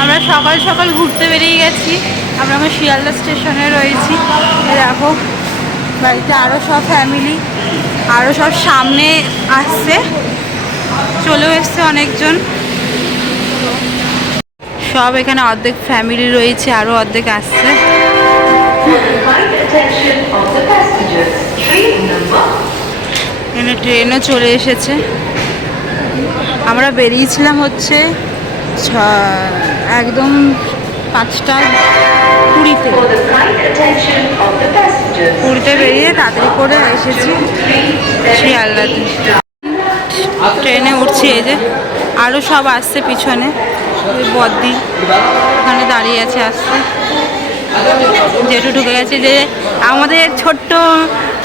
আমরা সকাল সকাল ঘুরতে বেরিয়ে গেছি। আমরা আমার শিয়ালদা স্টেশনে রয়েছি। দেখো, বাড়িতে আরও সব ফ্যামিলি আরও সব সামনে আসছে। চলেও এসছে অনেকজন। সব এখানে অর্ধেক ফ্যামিলি রয়েছে আরও অর্ধেক আসছে। এখানে ট্রেনও চলে এসেছে। আমরা বেরিয়েছিলাম হচ্ছে একদম পাঁচটা passengers. কুড়িতে বেরিয়ে তাড়াতাড়ি করে এসেছি শিয়ালদাতে। ট্রেনে উঠছি এই যে আরও সব আসছে পিছনে। বদ্দি ওখানে দাঁড়িয়ে আছে, আসছে। জেঠু ঢুকে গেছে যে, আমাদের ছোট্ট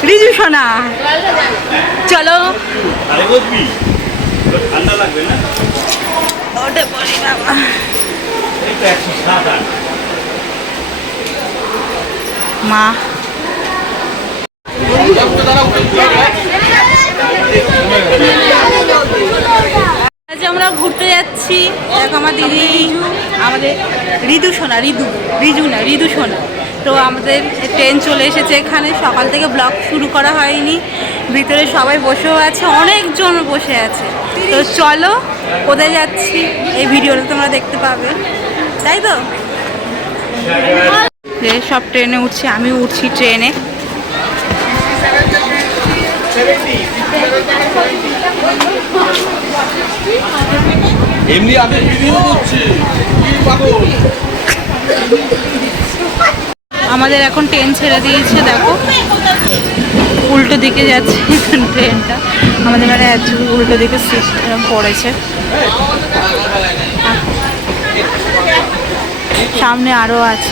রিজু সোনা। চলো। আজ আমরা ঘুরতে যাচ্ছি। দেখো আমার দিদি, আমাদের ঋতু সোনা ঋতু ঋজু না ঋতু সোনা। তো আমাদের ট্রেন চলে এসেছে এখানে। সকাল থেকে ব্লগ শুরু করা হয়নি। ভিতরে সবাই বসেও আছে অনেকজন বসে আছে। তো চলো কোথায় যাচ্ছি? এই ভিডিওটা তোমরা দেখতে পাবে। তাই তো? সব ট্রেনে উঠছি আমি উঠছি ট্রেনে। এমনি আমি ভিডিও করছি। আমাদের এখন ট্রেন ছেড়ে দিয়েছে দেখো। উল্টো দিকে যাচ্ছে ট্রেনটা। আমাদের মানে অ্যাকচুয়ালি উল্টো দিকে সিট পড়েছে। সামনে আরও আছে।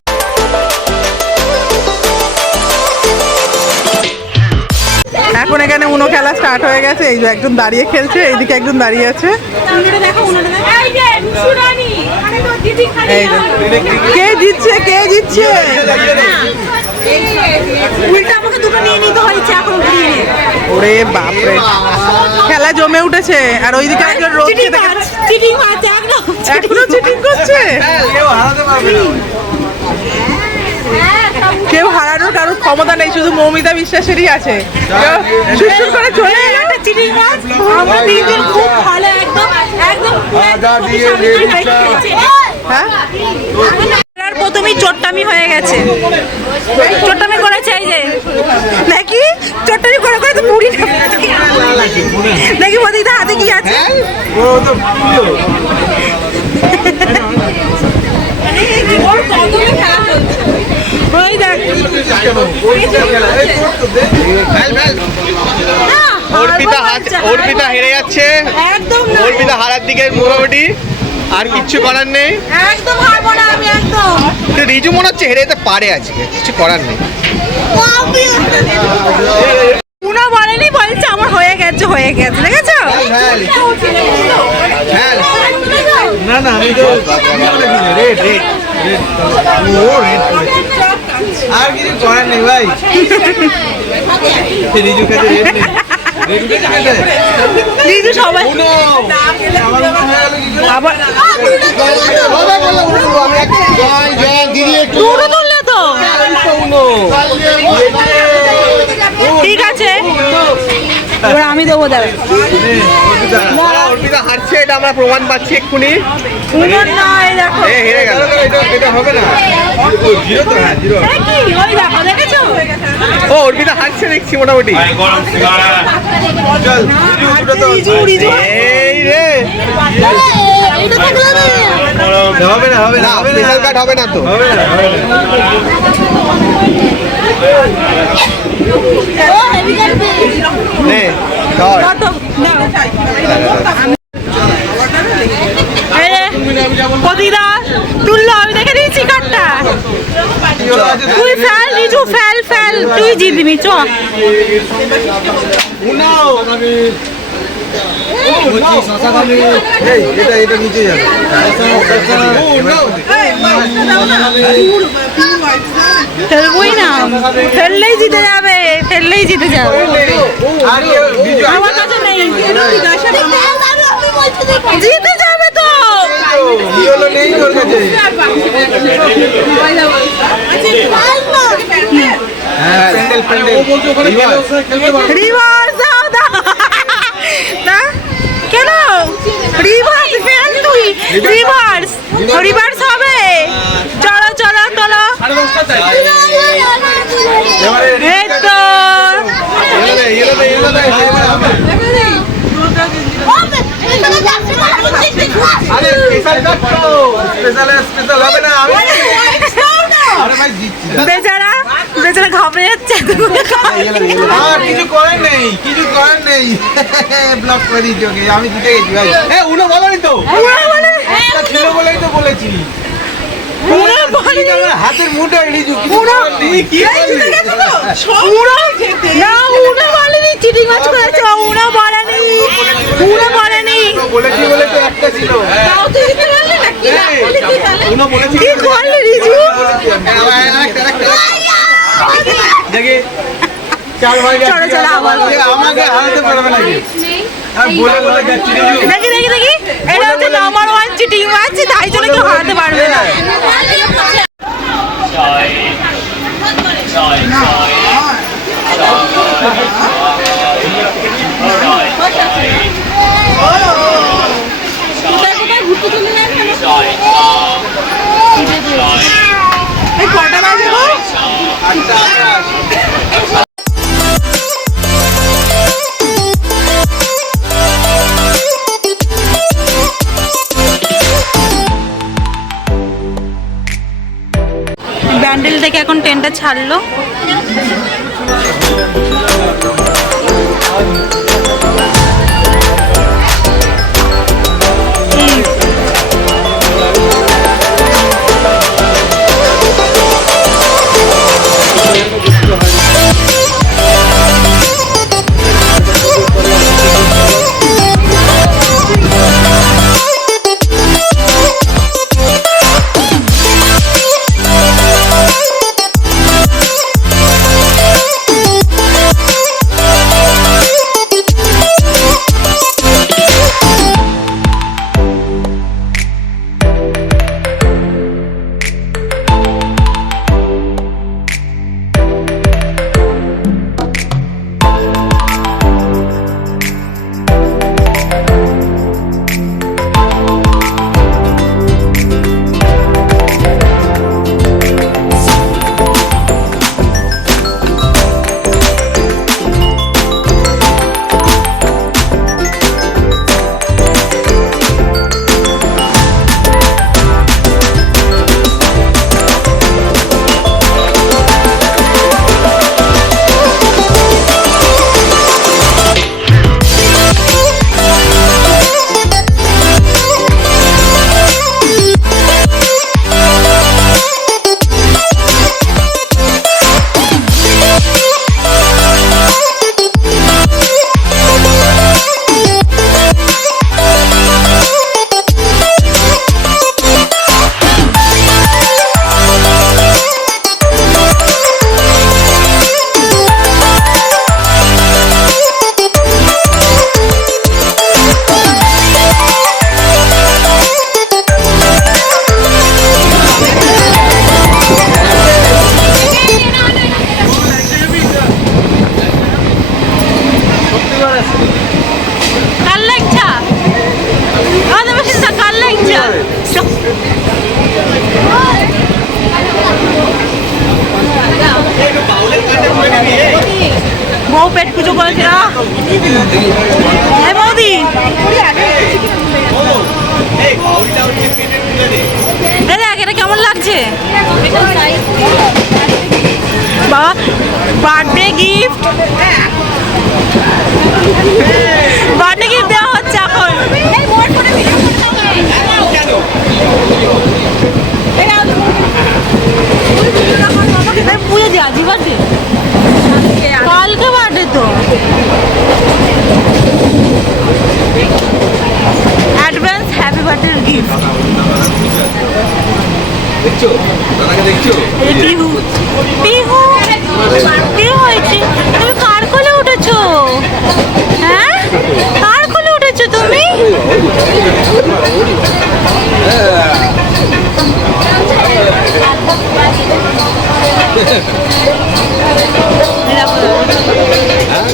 এখন এখানে উনো খেলা স্টার্ট হয়ে গেছে। এই যে একজন দাঁড়িয়ে খেলছে এইদিকে একজন দাঁড়িয়ে আছে। কে জিতছে কে জিতছে? ওরে বাপরে। খেলা জমে উঠেছে আর ওইদিকে একজন চিটিং মারছে এখনও চিটিং করছে? কেউ হারানোর কারোর ক্ষমতা নেই শুধু মৌমিতা বিশ্বাসেরই আছে। সুসুর করে চলে এলো। চিটিং আমরা তিনজন খুব ভালো একদম একদম হ্যাঁ? আর প্রথমেই চোট্টামি হয়ে গেছে। চোট্টামি করেছে এই যে। নাকি? চোট্টামি করে করে তো মুড়ি নাকি মোদিদা হাতে কি আছে? ওই দেখ। অর্পিতা হাত অর্পিতা হেরে যাচ্ছে। একদম অর্পিতা হারার দিকে মোটামুটি। আর কিচ্ছু করার নেই। একদম হারবো না আমি একদম। তো রিজু মনে হচ্ছে হেরে যেতে পারে আজকে। কিছু করার নেই। উনো বলেনি বলছে আমার হয়ে গেছে হয়ে গেছে। দেখেছ? হ্যাঁ না না আমি তো রেড রেড ও রেড আর কিছু করার নেই ভাই রিজু কাছে সবাই মনে হয়ে আবার দুটো তুললে তো ঠিক আছে এবার আমি দেবো দেবে অর্পিতা হারছে এটা আমরা প্রমাণ পাচ্ছি এক্ষুনি। হেরে গেল। এটা এটা হবে না। ও জিরো তো হ্যাঁ জিরো। ও অর্পিতা হাঁটছে দেখছি মোটামুটি। এই রে। হবে না হবে না স্পেশাল না। হবে না তো। হবে না নে। ধর। তুললো আমি দেখে দিয়েছি কার্ডটা তুই ফেল রিজু ফেল ফেল। তুই জিতবি চ ফেলবই না ফেললেই জিতে যাবে ফেললেই জিতে যাবে জিতে যাবে তো রিভার্স দাও দাও না কেন রিভার্স ফেল তুই রিভার্স রিভার্স হবে চলো চলো চলো এবারে এই তো এলো এলো এলো আরে স্পেশাল কাট তো স্পেশাল স্পেশাল হবে না আমি আরে ভাই জিতছি বেচারা বেচারা ঘাবড়ে যাচ্ছে। আর কিছু করার নেই কিছু করার নেই। ব্লক করে দিচ্ছি আমি জিতে গেছি ভাই। হ্যাঁ উনো বলেনি তো? একটা ছিল বলেই তো বলেছি। উনার বলে হাতের মুঠে রিজু কিছু করার কি করলি? না উনা বলেনি চিটিং মাছ করেছে উনা বলেনি উনা বলেনি বলেছি বলে তো একটা ছিল। উনো বলেছি কি করলি রিজু? দেখে চার ভাই চলো, চলো, আমাকে হারাতে পারবে নাকি? দেখি দেখি দেখি এটা হচ্ছে নাম্বার ওয়ান চিটিং মাছ তাই জন্য কেউ হারাতে পারবে না। কটা বাজে থেকে এখন ট্রেনটা ছাড়লো। দেখ এটা কেমন লাগছে? বাবা বার্থডে গিফট বার্থডে গিফট দেওয়া হচ্ছে এখন। পুজো দিয়ে আজই কালকে বার্থডে তো অ্যাডভান্স হ্যাপি বার্থডে গিফট দেখছ দাদাকে দেখছ পিহু পিহু কি হয়েছে তুমি কার কোলে উঠেছো হ্যাঁ কার কোলে উঠেছো তুমি হ্যাঁ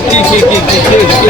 কি কি কি কি কি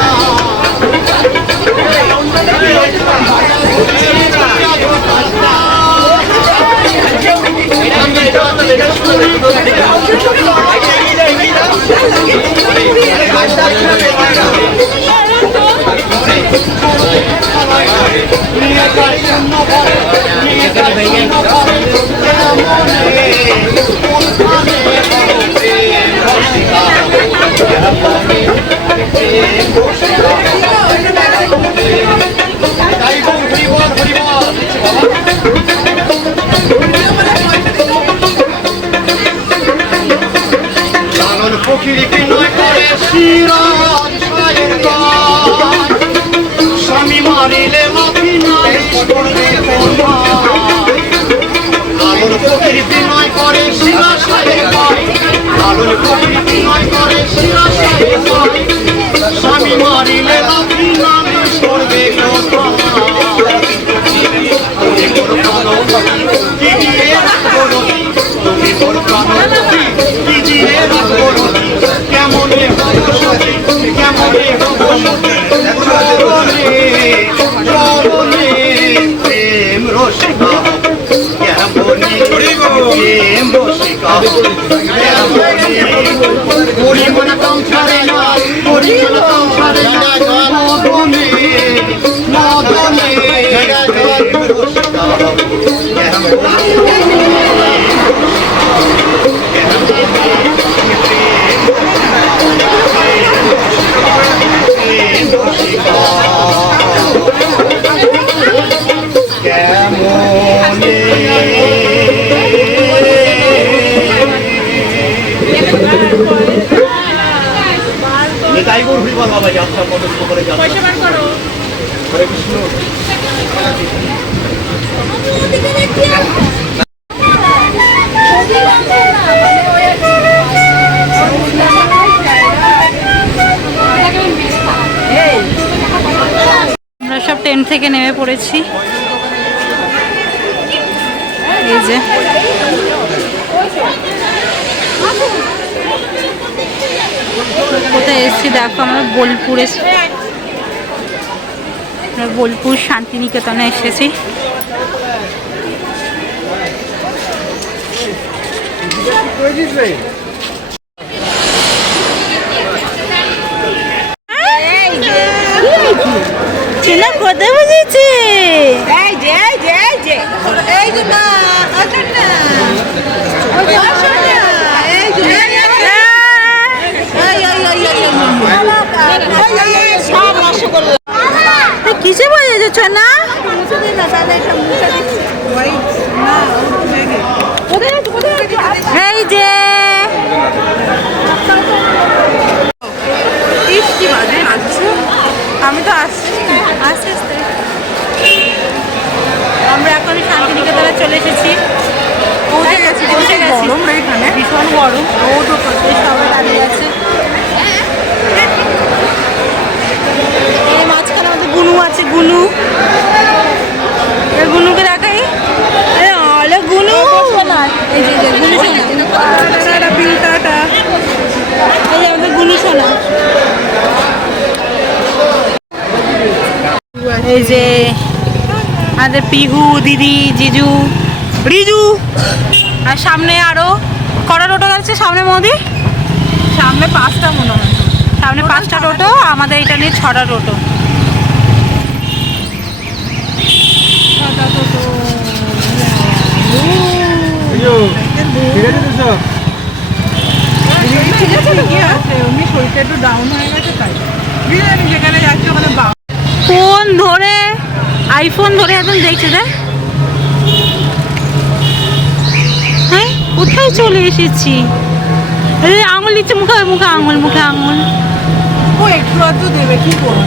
প্রেম রসিকা কেমনে পরিমণ কাউছারে না পরিমণ কাউছারে না মদনে মদনে আমরা সব ট্রেন থেকে নেমে পড়েছি। এই যে। কোথায় এসেছি? দেখো আমরা বোলপুরে। আমরা বোলপুর শান্তিনিকেতনে এসেছি কোথায় বুঝেছে এই যে এই যে এই যে এই যে না আসুন না ওই যে আসুন না এই যে এই, এই, এই, এই, এই, এই, এই, সব রসগোল্লা কিসে বোঝাচ্ছ না এই যে। আমি তো আসছি। আস্তে আস্তে। আমরা এখন শান্তিনিকেতনে চলে এসেছি। পৌঁছে গেছি পৌঁছে গেছি গরম এখানে। ভীষণ রোদও প্রচুর সবাই দাঁড়িয়ে আছে। মাঝখানে আমাদের গুনু আছে গুনু। গুনুকে দেখাই। আলে গুনু। এই যে এই যে গুনু সোনা এই যে আমাদের গুনু সোনা এই যে আমাদের পিহু দিদি জিজু রিজু। আর সামনে আরও কটা টোটো যাচ্ছে সামনে মোদি? সামনে পাঁচটা মনে হয়। সামনে পাঁচটা টোটো আমাদের এটা নিয়ে ছটা টোটো প্রিয়, ঠিক আছে তো সব ঠিক আছে ঠিকই আছে উনি শরীরটা একটু ডাউন হয়ে গেছে তাই। বিরিয়ানি যেখানে যাচ্ছে ওখানে ফোন ধরে আইফোন ধরে এখন দেখছে দেখ। হ্যাঁ কোথায় চলে এসেছি? আঙুল দিচ্ছে মুখে মুখে আঙুল মুখে আঙুল। ও একটু আধটু দেবে কি করবে?